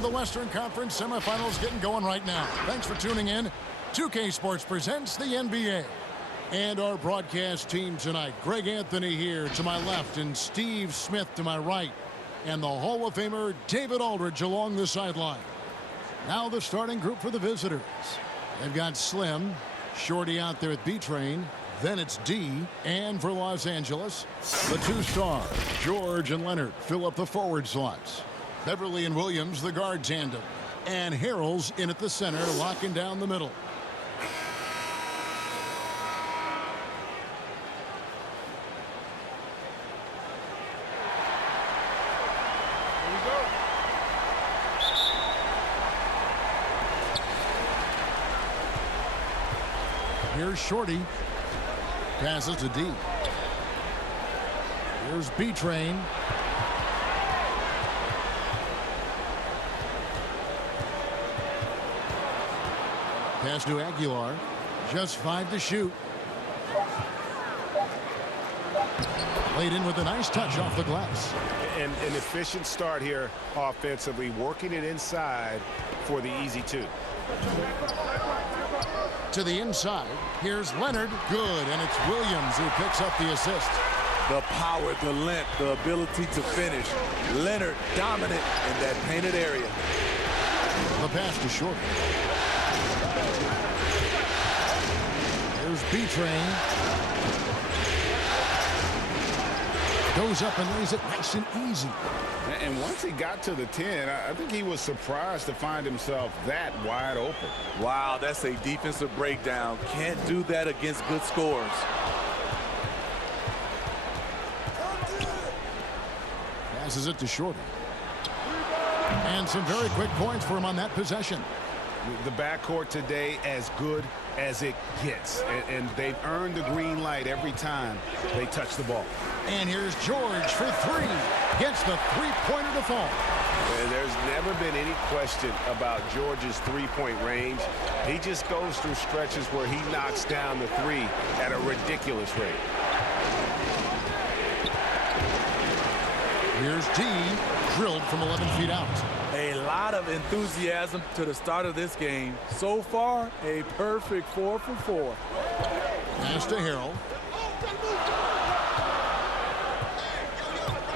And the Western Conference semifinals getting going right now. Thanks for tuning in. 2K Sports presents the NBA. And our broadcast team tonight. Greg Anthony here to my left and Steve Smith to my right. And the Hall of Famer David Aldridge along the sideline. Now the starting group for the visitors. They've got Slim, Shorty out there at B-Train. Then it's D, and for Los Angeles, the two stars, George and Leonard, fill up the forward slots. Beverly and Williams, the guard tandem. And Harrell's in at the center, locking down the middle. Here's Shorty. Passes to D. Here's B-Train. Pass to Aguilar. Just 5 to shoot. Laid in with a nice touch off the glass. An efficient start here offensively, working it inside for the easy two. To the inside, here's Leonard. Good, and it's Williams who picks up the assist. The power, the length, the ability to finish. Leonard dominant in that painted area. The pass to Shorty. Here's B-Train. Goes up and lays it nice and easy. And once he got to the 10, I think he was surprised to find himself that wide open. Wow, that's a defensive breakdown. Can't do that against good scores. Passes it to Shorty. And some very quick points for him on that possession. The backcourt today as good as it gets. And they've earned the green light every time they touch the ball. And here's George for 3. Gets the three-pointer to fall. And there's never been any question about George's three-point range. He just goes through stretches where he knocks down the 3 at a ridiculous rate. Here's D, drilled from 11 feet out. A lot of enthusiasm to the start of this game. So far, a perfect 4 for 4. Pass to Harrell.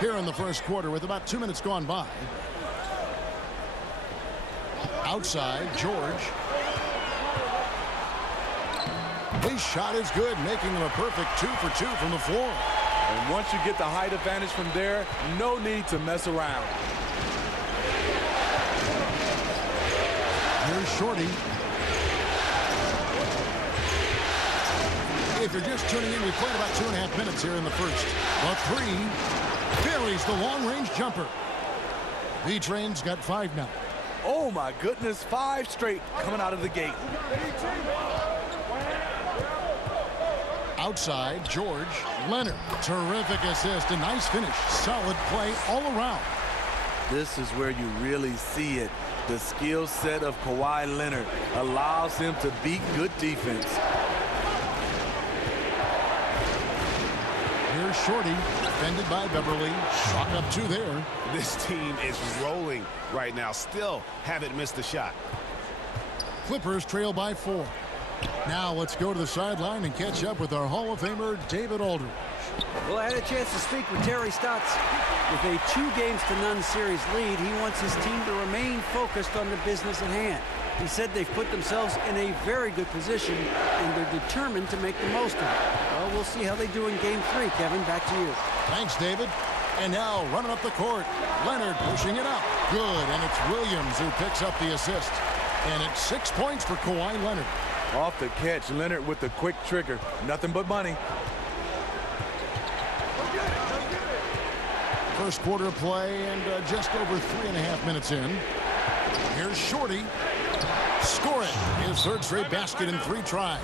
Here in the first quarter with about 2 minutes gone by. Outside, George. His shot is good, making him a perfect 2 for 2 from the floor. And once you get the height advantage from there, no need to mess around. Here's Shorty. If you're just tuning in, we played about 2.5 minutes here in the first. A 3. Buries the long-range jumper. B-Train's got 5 now. Oh, my goodness. 5 straight coming out of the gate. Outside, George. Leonard. Terrific assist. A nice finish. Solid play all around. This is where you really see it. The skill set of Kawhi Leonard allows him to beat good defense. Here's Shorty. Defended by Beverly. Shot up 2 there. This team is rolling right now. Still haven't missed a shot. Clippers trail by 4. Now let's go to the sideline and catch up with our Hall of Famer, David Aldridge. Well, I had a chance to speak with Terry Stotts. With a 2-0 series lead, he wants his team to remain focused on the business at hand. He said they've put themselves in a very good position, and they're determined to make the most of it. Well, we'll see how they do in Game 3. Kevin, back to you. Thanks, David. And now running up the court, Leonard pushing it up. Good, and it's Williams who picks up the assist. And it's 6 points for Kawhi Leonard. Off the catch, Leonard with the quick trigger. Nothing but money. First quarter of play and just over 3.5 minutes in. Here's Shorty. Scoring his 3rd straight basket in 3 tries.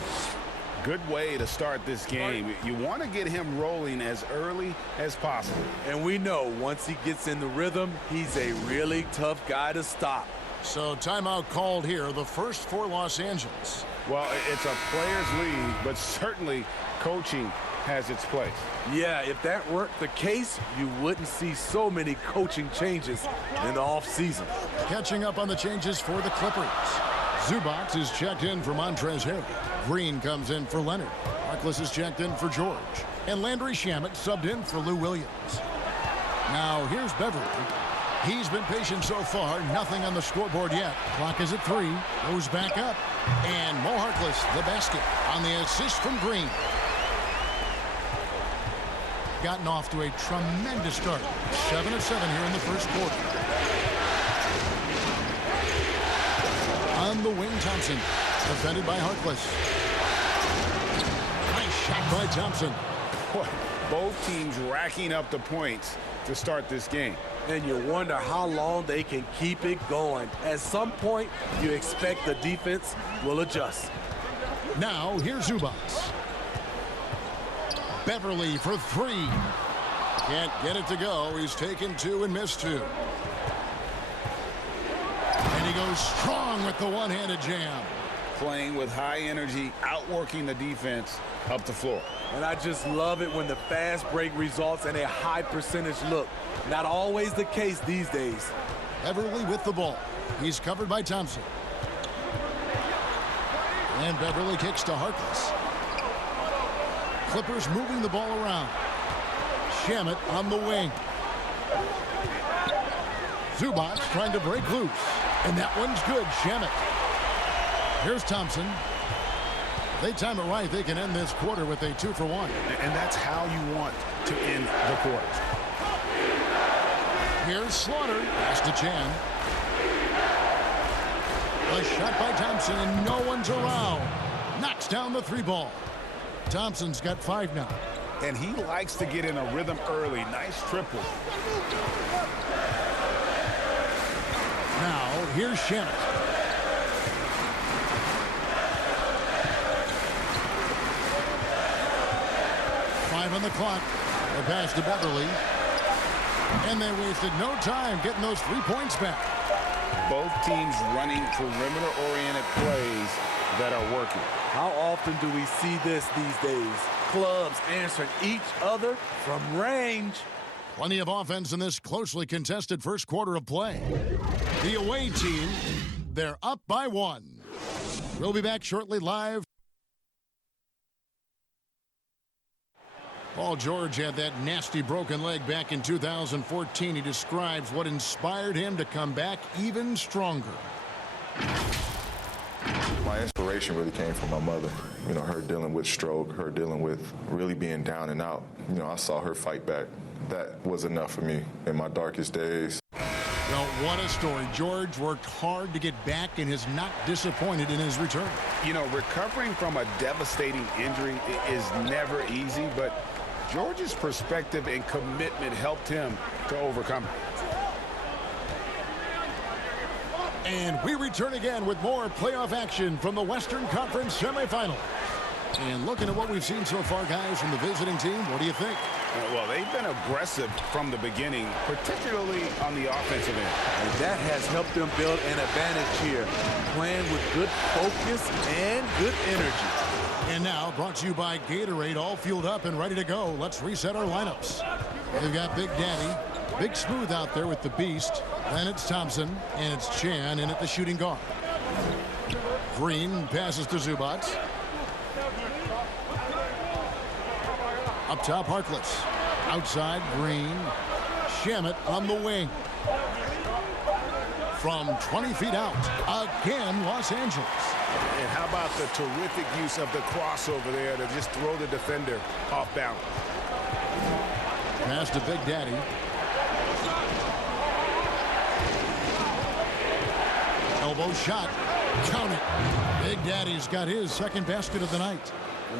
Good way to start this game. You want to get him rolling as early as possible. And we know once he gets in the rhythm, he's a really tough guy to stop. So timeout called here, the first for Los Angeles. Well, it's a player's league, but certainly coaching has its place. Yeah, if that weren't the case, you wouldn't see so many coaching changes in the offseason. Catching up on the changes for the Clippers. Zubac is checked in for Montrezl Harrell. Green comes in for Leonard. Harkless is checked in for George. And Landry Shamet subbed in for Lou Williams. Now here's Beverly. He's been patient so far. Nothing on the scoreboard yet. Clock is at 3. Goes back up. And Mo Harkless, the basket, on the assist from Green. Gotten off to a tremendous start. 7 of 7 here in the first quarter. On the wing, Thompson. Defended by Harkless. Nice shot by Thompson. Boy, both teams racking up the points to start this game. And you wonder how long they can keep it going. At some point, you expect the defense will adjust. Now, here's Zubac. Beverly for 3. Can't get it to go. He's taken 2 and missed 2. And he goes strong with the one-handed jam. Playing with high energy, outworking the defense up the floor. And I just love it when the fast break results in a high percentage look. Not always the case these days. Beverly with the ball. He's covered by Thompson. And Beverly kicks to Harkless. Clippers moving the ball around. Shamet on the wing. Zubac trying to break loose. And that one's good. Shamet. Here's Thompson. If they time it right, they can end this quarter with a 2 for 1. And that's how you want to end the quarter. Here's Slaughter. Pass to Chan. A shot by Thompson, and no one's around. Knocks down the 3 ball. Thompson's got 5 now. And he likes to get in a rhythm early. Nice triple. Now, here's Shamet. On the clock. The pass to Beverly. And they wasted no time getting those 3 points back. Both teams running perimeter-oriented plays that are working. How often do we see this these days? Clubs answering each other from range. Plenty of offense in this closely contested first quarter of play. The away team, they're up by 1. We'll be back shortly live. Paul George had that nasty broken leg back in 2014. He describes what inspired him to come back even stronger. My inspiration really came from my mother. You know, her dealing with stroke, her dealing with really being down and out. You know, I saw her fight back. That was enough for me in my darkest days. Well, what a story. George worked hard to get back and is not disappointed in his return. You know, recovering from a devastating injury is never easy, but George's perspective and commitment helped him to overcome it. And we return again with more playoff action from the Western Conference semifinals. And looking at what we've seen so far, guys, from the visiting team, what do you think? Well, they've been aggressive from the beginning, particularly on the offensive end. And that has helped them build an advantage here, playing with good focus and good energy. And now, brought to you by Gatorade, all fueled up and ready to go. Let's reset our lineups. They've got Big Daddy, Big Smooth out there with the Beast. Then it's Thompson, and it's Chan in at the shooting guard. Green passes to Zubac. Up top, Harkless. Outside, Green. Shamet on the wing. From 20 feet out, again, Los Angeles. And how about the terrific use of the crossover there to just throw the defender off balance. Pass to Big Daddy. Elbow shot. Count it. Big Daddy's got his second basket of the night.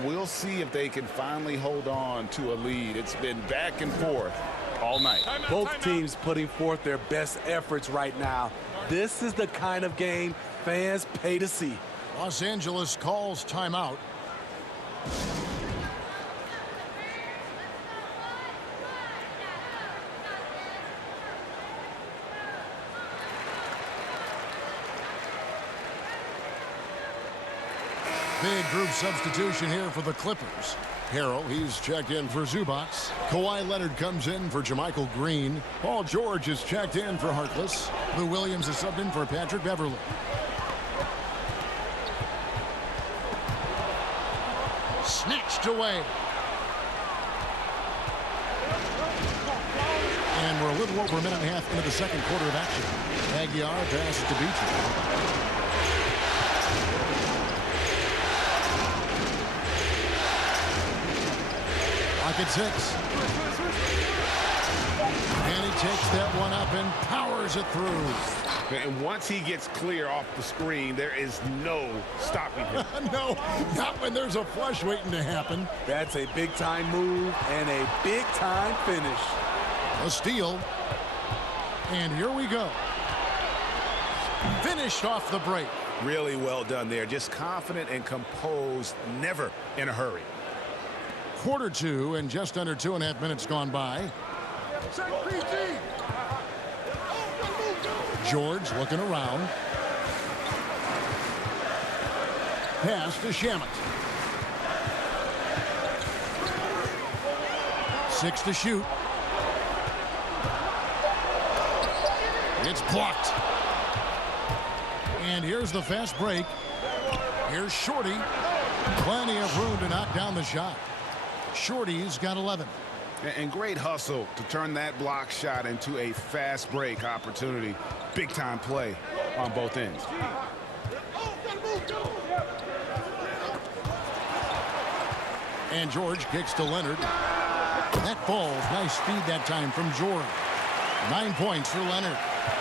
We'll see if they can finally hold on to a lead. It's been back and forth all night. Both teams putting forth their best efforts right now. This is the kind of game fans pay to see. Los Angeles calls timeout. Big group substitution here for the Clippers. Harrell, he's checked in for Zubac. Kawhi Leonard comes in for Jermichael Green. Paul George is checked in for Harkless. Lou Williams is subbed in for Patrick Beverley. Snatched away. And we're a little over a minute and a half into the second quarter of action. Aguiar passes to Beecher. At 6. And he takes that one up and powers it through. And once he gets clear off the screen, there is no stopping him. No, not when there's a flush waiting to happen. That's a big-time move and a big-time finish. A steal. And here we go. Finished off the break. Really well done there. Just confident and composed, never in a hurry. Quarter 2 and just under 2.5 minutes gone by. George looking around. Pass to Shamet. 6 to shoot. It's blocked. And here's the fast break. Here's Shorty. Plenty of room to knock down the shot. Shorty's got 11. And great hustle to turn that block shot into a fast break opportunity. Big time play on both ends. And George kicks to Leonard. That falls. Nice feed that time from George. 9 points for Leonard.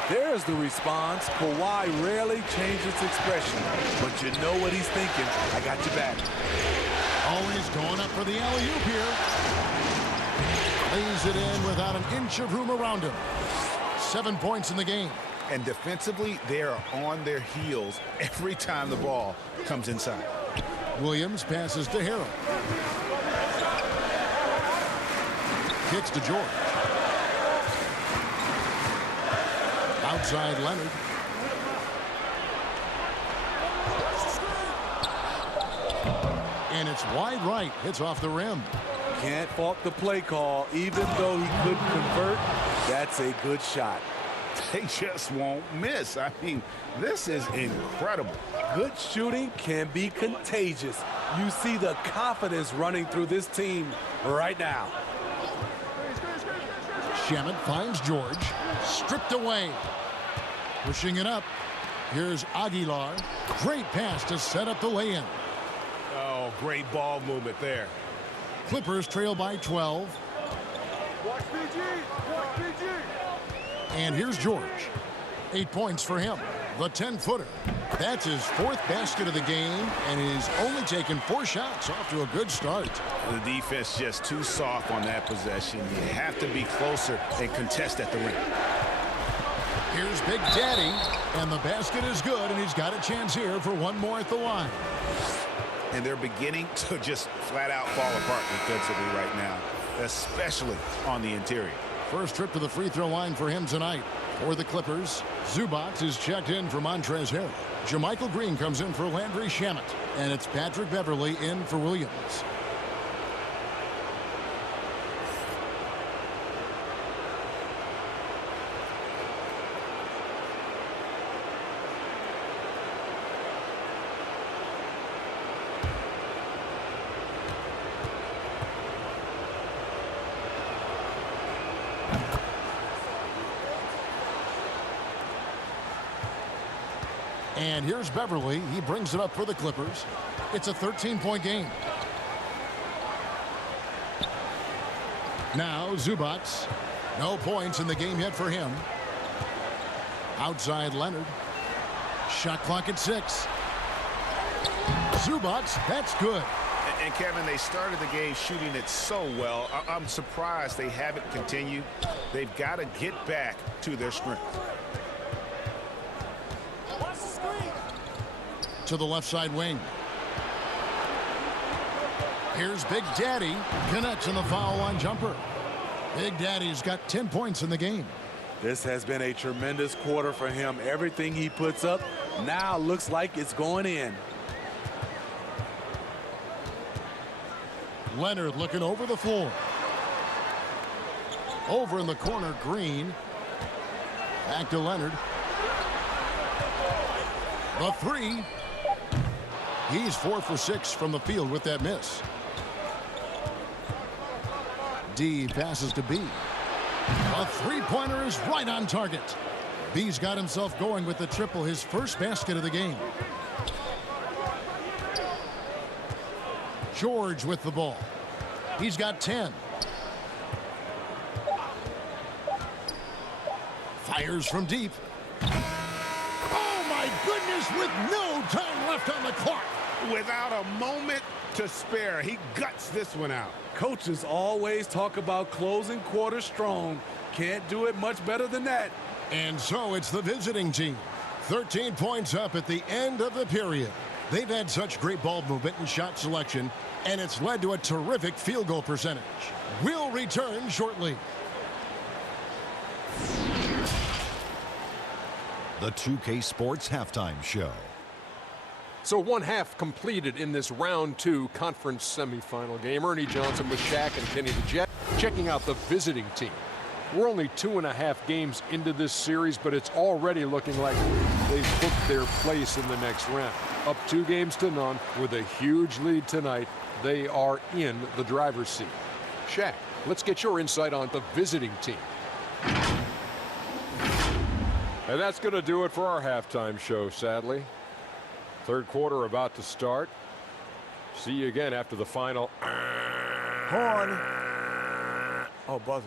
There's the response. Kawhi rarely changes expression, but you know what he's thinking. I got your back. Always going up for the alley-oop here. Lays it in without an inch of room around him. 7 points in the game. And defensively, they are on their heels every time the ball comes inside. Williams passes to Harrell. Kicks to George. Outside Leonard. And it's wide right. Hits off the rim. Can't fault the play call. Even though he couldn't convert, that's a good shot. They just won't miss. I mean, this is incredible. Good shooting can be contagious. You see the confidence running through this team right now. Shamet finds George. Stripped away. Pushing it up. Here's Aguilar. Great pass to set up the lay-in. Oh, great ball movement there. Clippers trail by 12. Watch BG. Watch BG. And here's George. 8 points for him. The 10-footer. That's his 4th basket of the game, and he's only taken 4 shots. Off to a good start. The defense just too soft on that possession. You have to be closer and contest at the rim. Here's Big Daddy, and the basket is good, and he's got a chance here for one more at the line. And they're beginning to just flat out fall apart defensively right now, especially on the interior. First trip to the free throw line for him tonight. For the Clippers, Zubac is checked in for Montrezl Harrell. Jermichael Green comes in for Landry Shamet. And it's Patrick Beverley in for Williams. And here's Beverley. He brings it up for the Clippers. It's a 13-point game. Now Zubac. No points in the game yet for him. Outside Leonard. Shot clock at 6. Zubac, that's good. And Kevin, they started the game shooting it so well. I'm surprised they haven't continued. They've got to get back to their strength. To the left side wing. Here's Big Daddy. Connects on the foul line jumper. Big Daddy's got 10 points in the game. This has been a tremendous quarter for him. Everything he puts up now looks like it's going in. Leonard looking over the floor. Over in the corner, Green. Back to Leonard. The three. He's 4 for 6 from the field with that miss. D passes to B. A three-pointer is right on target. B's got himself going with the triple, his first basket of the game. George with the ball. He's got 10. Fires from deep. Oh, my goodness, with no time left on the clock. Without a moment to spare, he guts this one out. Coaches always talk about closing quarters strong. Can't do it much better than that. And so it's the visiting team. 13 points up at the end of the period. They've had such great ball movement and shot selection, and it's led to a terrific field goal percentage. We'll return shortly. The 2K Sports Halftime Show. So one half completed in this round 2 conference semifinal game. Ernie Johnson with Shaq and Kenny the Jet checking out the visiting team. We're only 2.5 games into this series, but it's already looking like they've booked their place in the next round. Up 2 games to none with a huge lead tonight. They are in the driver's seat. Shaq, let's get your insight on the visiting team. And that's going to do it for our halftime show, sadly. Third quarter about to start. See you again after the final. Horn. Oh, buzzer.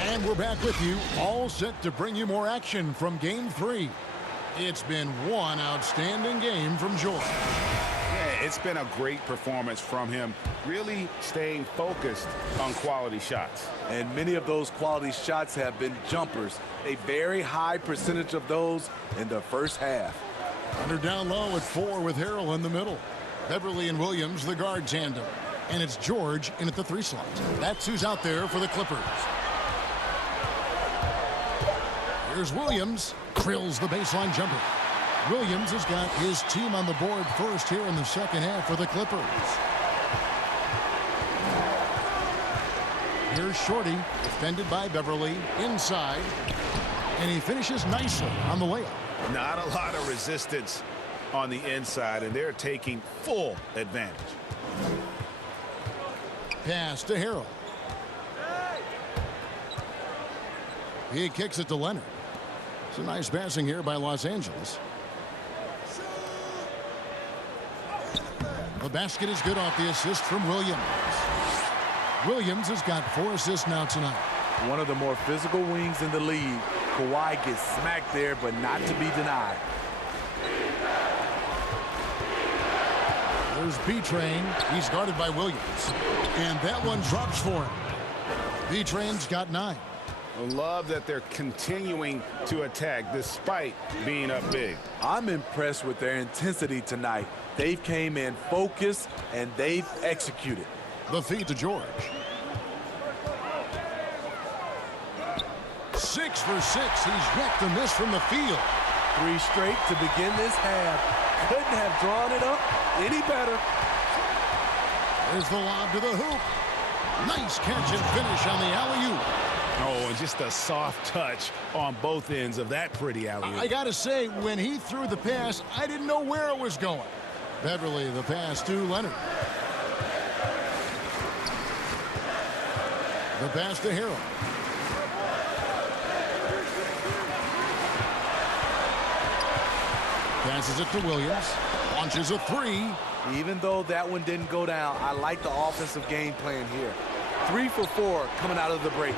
And we're back with you, all set to bring you more action from Game 3. It's been one outstanding game from George. Yeah, it's been a great performance from him, really staying focused on quality shots. And many of those quality shots have been jumpers. A very high percentage of those in the first half. Under down low at 4 with Harrell in the middle. Beverly and Williams, the guard tandem. And it's George in at the 3 slot. That's who's out there for the Clippers. Here's Williams. Drills the baseline jumper. Williams has got his team on the board first here in the second half for the Clippers. Here's Shorty, defended by Beverly, inside. And he finishes nicely on the layup. Not a lot of resistance on the inside, and they're taking full advantage. Pass to Harrell. He kicks it to Leonard. It's a nice passing here by Los Angeles. The basket is good off the assist from Williams. Williams has got 4 assists now tonight. One of the more physical wings in the league. Kawhi gets smacked there, but not to be denied. There's B-Train. He's guarded by Williams. And that one drops for him. B-Train's got 9. I love that they're continuing to attack despite being up big. I'm impressed with their intensity tonight. They've came in focused and they've executed. The feed to George. 6 for 6. He's yet to miss from the field. 3 straight to begin this half. Couldn't have drawn it up any better. There's the lob to the hoop. Nice catch and finish on the alley-oop. Oh, and just a soft touch on both ends of that pretty alley-oop. I got to say, when he threw the pass, I didn't know where it was going. Beverly, the pass to Leonard. The pass to Harrell. Passes it to Williams. Launches a 3. Even though that one didn't go down, I like the offensive game plan here. 3 for 4 coming out of the break.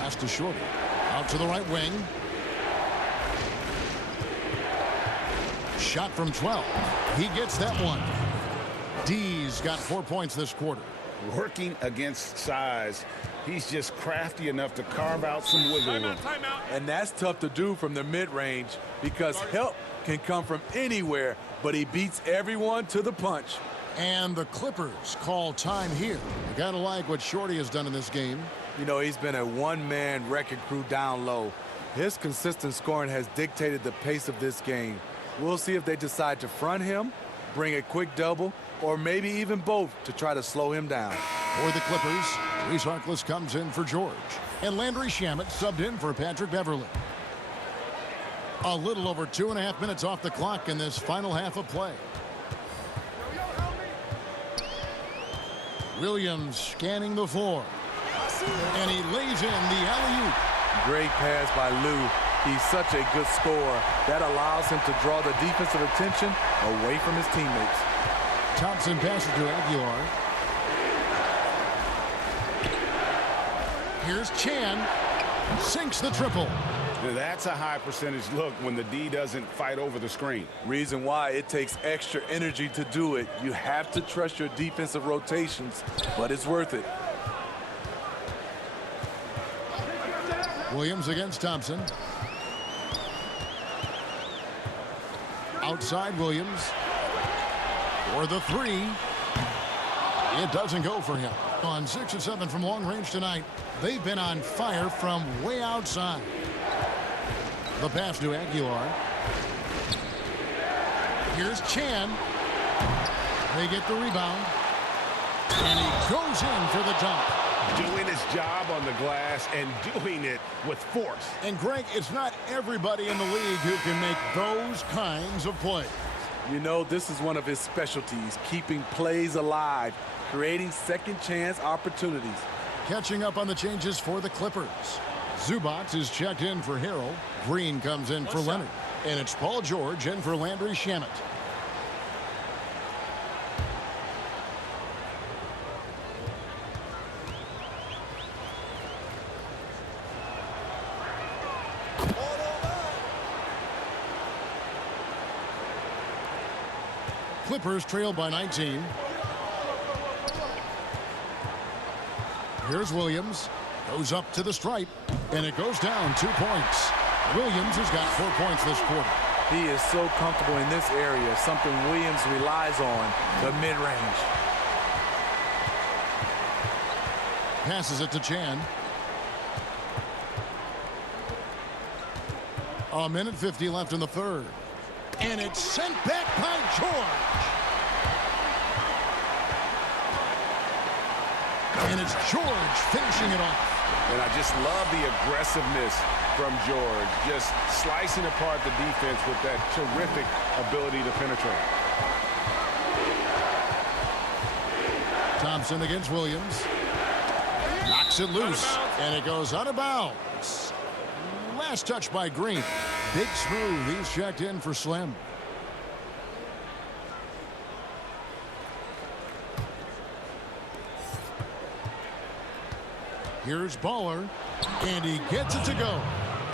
Pass to Shorty. Out to the right wing. Shot from 12. He gets that one. D's got 4 points this quarter. Working against size, he's just crafty enough to carve out some wiggle room. And that's tough to do from the mid-range because help can come from anywhere, but he beats everyone to the punch. And the Clippers call time here. You gotta like what Shorty has done in this game. You know, he's been a one-man wrecking crew down low. His consistent scoring has dictated the pace of this game. We'll see if they decide to front him, bring a quick double, or maybe even both to try to slow him down. For the Clippers, Reese Harkless comes in for George. And Landry Shamet subbed in for Patrick Beverly. A little over 2.5 minutes off the clock in this final half of play. Williams scanning the floor. And he lays in the alley-oop. Great pass by Lou. He's such a good scorer. That allows him to draw the defensive attention away from his teammates. Thompson passes to Aguilar. Here's Chan. Sinks the triple. That's a high percentage look when the D doesn't fight over the screen. Reason why it takes extra energy to do it. You have to trust your defensive rotations, but it's worth it. Williams against Thompson. Outside Williams. For the three. It doesn't go for him. On 6 of 7 from long range tonight. They've been on fire from way outside. The pass to Aguilar. Here's Chan. They get the rebound. And he goes in for the dunk. Doing his job on the glass and doing it with force. And Greg, it's not everybody in the league who can make those kinds of plays. You know, this is one of his specialties, keeping plays alive, creating second chance opportunities. Catching up on the changes for the Clippers. Zubac is checked in for Harrell. Green comes in for Leonard. And it's Paul George in for Landry Shamet. Clippers trail by 19. Here's Williams. Goes up to the stripe. And it goes down 2 points. Williams has got 4 points this quarter. He is so comfortable in this area, something Williams relies on, the mid-range. Passes it to Chan. A minute 50 left in the third. And it's sent back by George. And it's George finishing it off. And I just love the aggressiveness from George. Just slicing apart the defense with that terrific ability to penetrate. Thompson against Williams. Knocks it loose. And it goes out of bounds. Last touch by Green. Big Smooth. He's checked in for Slim. Here's Baller. And he gets it to go.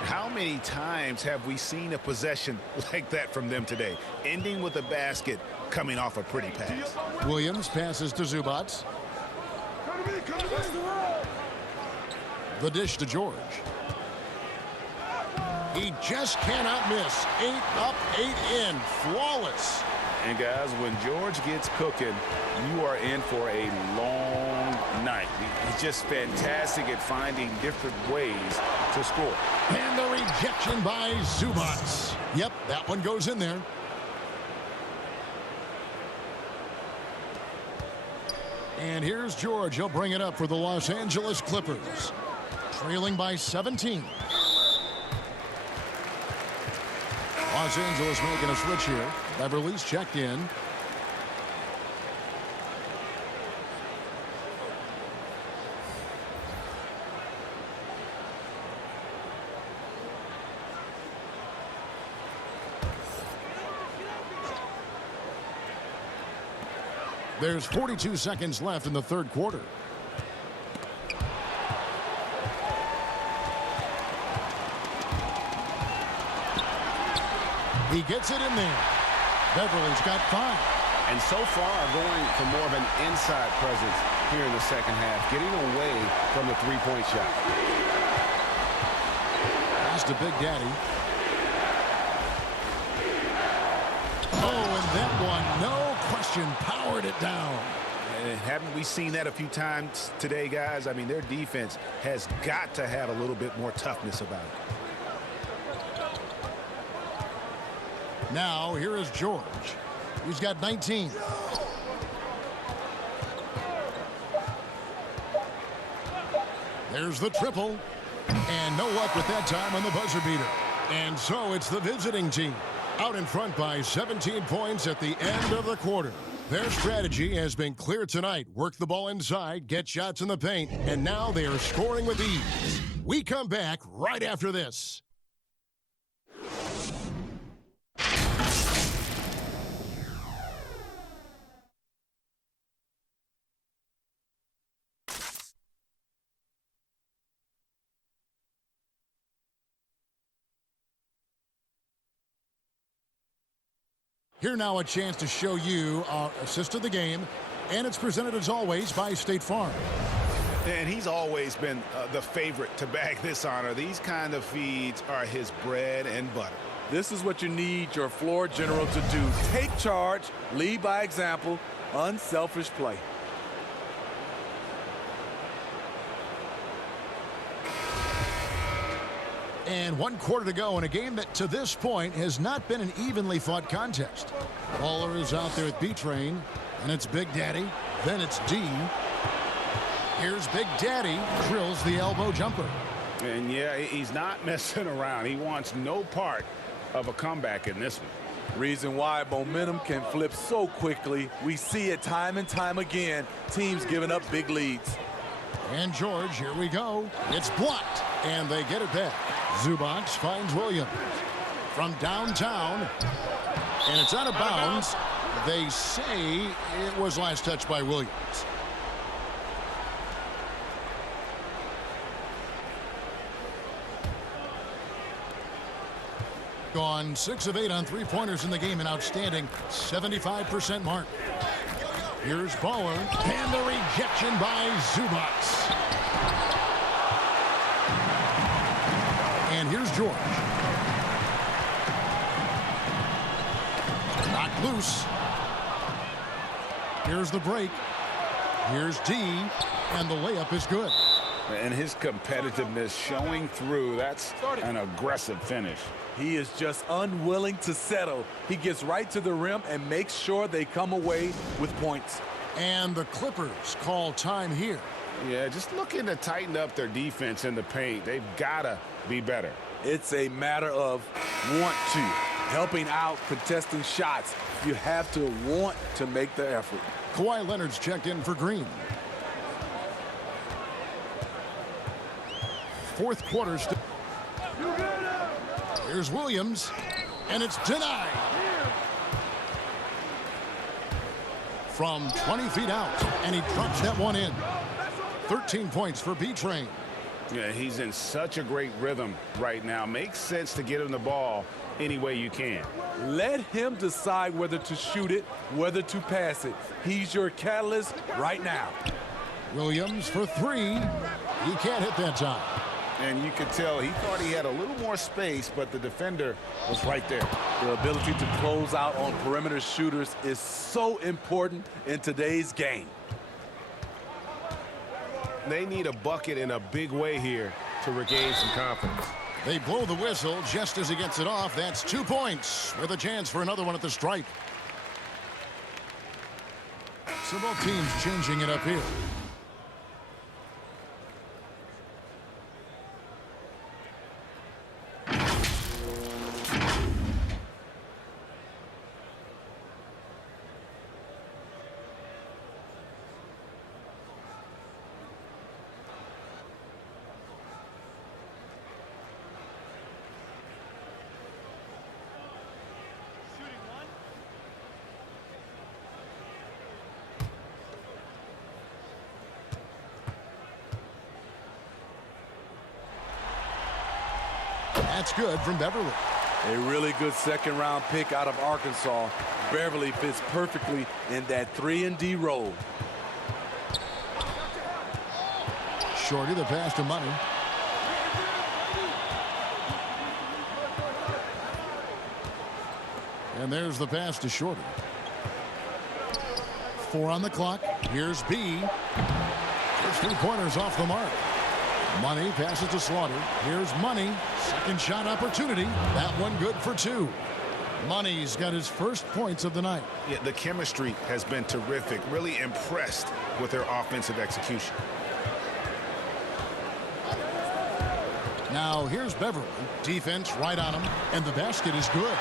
How many times have we seen a possession like that from them today? Ending with a basket, coming off a pretty pass. Williams passes to Zubac. The dish to George. He just cannot miss. 8 up, 8 in. Flawless. And guys, when George gets cooking, you are in for a long night. He's just fantastic at finding different ways to score. And the rejection by Zubac. Yep, that one goes in there. And here's George. He'll bring it up for the Los Angeles Clippers. Trailing by 17. Los Angeles making a switch here. Beverly's checked in. There's 42 seconds left in the third quarter. He gets it in there. Beverly's got 5. And so far going for more of an inside presence here in the second half, getting away from the three-point shot. Pass to Big Daddy. Oh, and that one, no question rejection powered it down. And haven't we seen that a few times today, guys? I mean, their defense has got to have a little bit more toughness about it. Now, here is George. He's got 19. There's the triple. And no luck with that time on the buzzer beater. And so it's the visiting team out in front by 17 points at the end of the quarter. Their strategy has been clear tonight. Work the ball inside, get shots in the paint, and now they are scoring with ease. We come back right after this. Here now a chance to show you our assist of the game, and it's presented as always by State Farm. And he's always been the favorite to bag this honor. These kind of feeds are his bread and butter. This is what you need your floor general to do. Take charge, lead by example, unselfish play. And 1 quarter to go in a game that to this point has not been an evenly fought contest. Baller is out there at B-Train, and it's Big Daddy. Then it's D. Here's Big Daddy, drills the elbow jumper. And yeah, he's not messing around. He wants no part of a comeback in this one. Reason why momentum can flip so quickly. We see it time and time again. Teams giving up big leads. And George, here we go. It's blocked, and they get it back. Zubac finds Williams from downtown, and it's out of bounds. They say it was last touched by Williams. Gone 6 of 8 on three-pointers in the game, an outstanding 75% mark. Here's Baller, and the rejection by Zubac. And here's George. Knocked loose. Here's the break. Here's D, and the layup is good. And his competitiveness showing through. That's an aggressive finish. He is just unwilling to settle. He gets right to the rim and makes sure they come away with points. And the Clippers call time here. Yeah, just looking to tighten up their defense in the paint. They've got to be better. It's a matter of want to. Helping out, contesting shots. You have to want to make the effort. Kawhi Leonard's checked in for Green. Fourth quarter. Here's Williams, and it's denied. From 20 feet out, and he drops that one in. 13 points for B-Train. Yeah, he's in such a great rhythm right now. Makes sense to get him the ball any way you can. Let him decide whether to shoot it, whether to pass it. He's your catalyst right now. Williams for three. He can't hit that time. And you could tell he thought he had a little more space, but the defender was right there. The ability to close out on perimeter shooters is so important in today's game. They need a bucket in a big way here to regain some confidence. They blow the whistle just as he gets it off. That's 2 points with a chance for another one at the stripe. So both teams changing it up here. That's good from Beverly. A really good second-round pick out of Arkansas. Beverly fits perfectly in that 3-and-D role. Shorty the pass to Money. And there's the pass to Shorty. 4 on the clock. Here's B. First 3-pointers off the mark. Money passes to Slaughter. Here's Money. Second shot opportunity. That one good for 2. Money's got his first points of the night. Yeah, the chemistry has been terrific. Really impressed with their offensive execution. Now here's Beverly. Defense right on him, and the basket is good.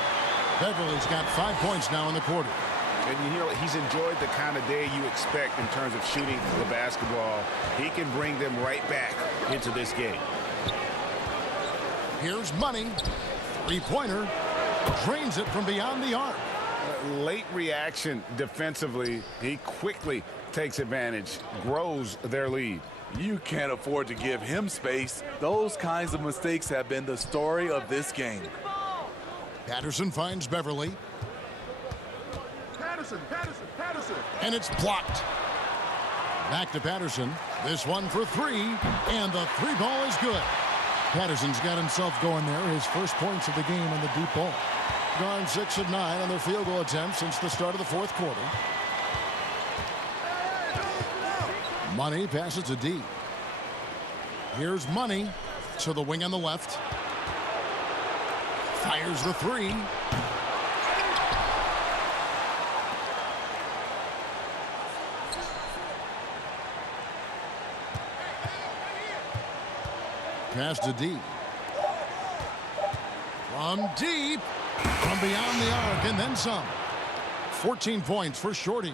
Beverly's got 5 points now in the quarter. And you know, he's enjoyed the kind of day you expect in terms of shooting the basketball. He can bring them right back into this game. Here's Money. 3-pointer. Drains it from beyond the arc. Late reaction defensively. He quickly takes advantage, grows their lead. You can't afford to give him space. Those kinds of mistakes have been the story of this game. Patterson finds Beverly. Patterson. And it's blocked. Back to Patterson. This one for 3. And the 3-ball is good. Patterson's got himself going there. His first points of the game on the deep ball. Gone 6 of 9 on their field goal attempts since the start of the 4th quarter. Money passes to D. Here's Money to the wing on the left. Fires the 3. Pass to D. From deep. From beyond the arc and then some. 14 points for Shorty.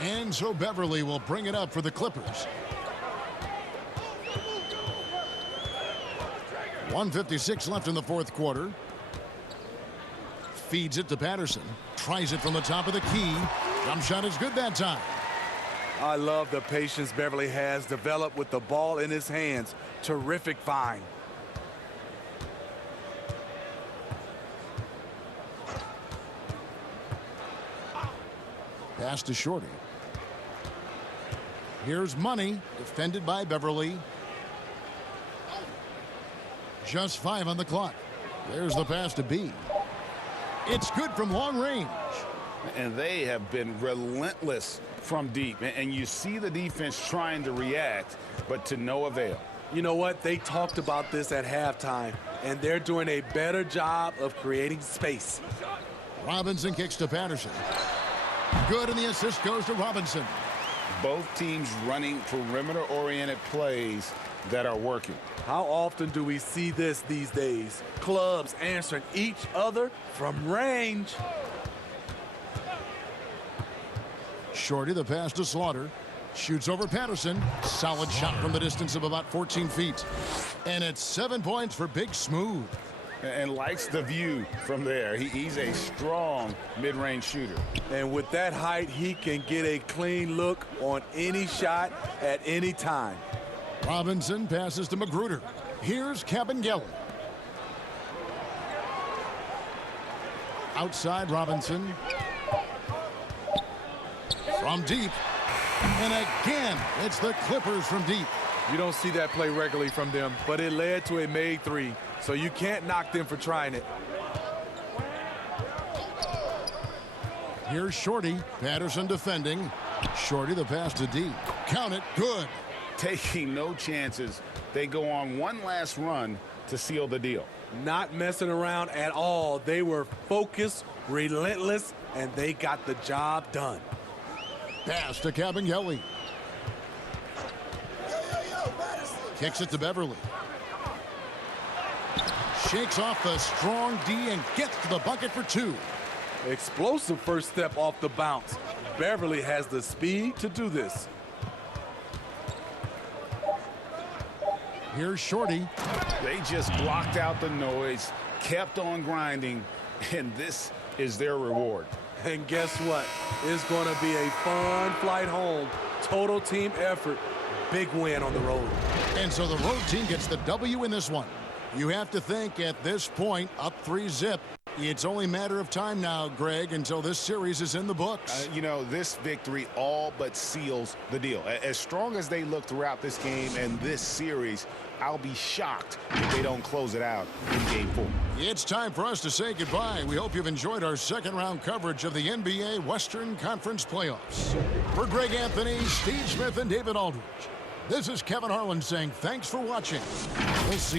And so Beverly will bring it up for the Clippers. 1:56 left in the 4th quarter. Feeds it to Patterson. Tries it from the top of the key. Jump shot is good that time. I love the patience Beverly has developed with the ball in his hands. Terrific find. Pass to Shorty. Here's Money, defended by Beverly. Just 5 on the clock. There's the pass to B. It's good from long range. And they have been relentless from deep. And you see the defense trying to react, but to no avail. You know what? They talked about this at halftime, and they're doing a better job of creating space. Robinson kicks to Patterson. Good, and the assist goes to Robinson. Both teams running perimeter-oriented plays that are working. How often do we see this these days? Clubs answering each other from range. Shorty, the pass to Slaughter. Shoots over Patterson. Solid shot from the distance of about 14 feet. And it's 7 points for Big Smooth. And likes the view from there. He's a strong mid-range shooter. And with that height, he can get a clean look on any shot at any time. Robinson passes to Magruder. Here's Kabarangay. Outside Robinson. From deep. And again, it's the Clippers from deep. You don't see that play regularly from them, but it led to a made 3. So you can't knock them for trying it. Here's Shorty. Patterson defending. Shorty, the pass to D. Count it. Good. Taking no chances. They go on one last run to seal the deal. Not messing around at all. They were focused, relentless, and they got the job done. Pass to Kabarangay. Kicks it to Beverly. Shakes off the strong D and gets to the bucket for 2. Explosive first step off the bounce. Beverly has the speed to do this. Here's Shorty. They just blocked out the noise, kept on grinding, and this is their reward. And guess what? It's going to be a fun flight home. Total team effort. Big win on the road. And so the road team gets the W in this one. You have to think at this point, up 3-zip, It's only a matter of time now, Greg, until this series is in the books. You know, this victory all but seals the deal. As strong as they look throughout this game and this series, I'll be shocked if they don't close it out in Game 4. It's time for us to say goodbye. We hope you've enjoyed our second-round coverage of the NBA Western Conference Playoffs. For Greg Anthony, Steve Smith, and David Aldridge, this is Kevin Harlan saying thanks for watching. We'll see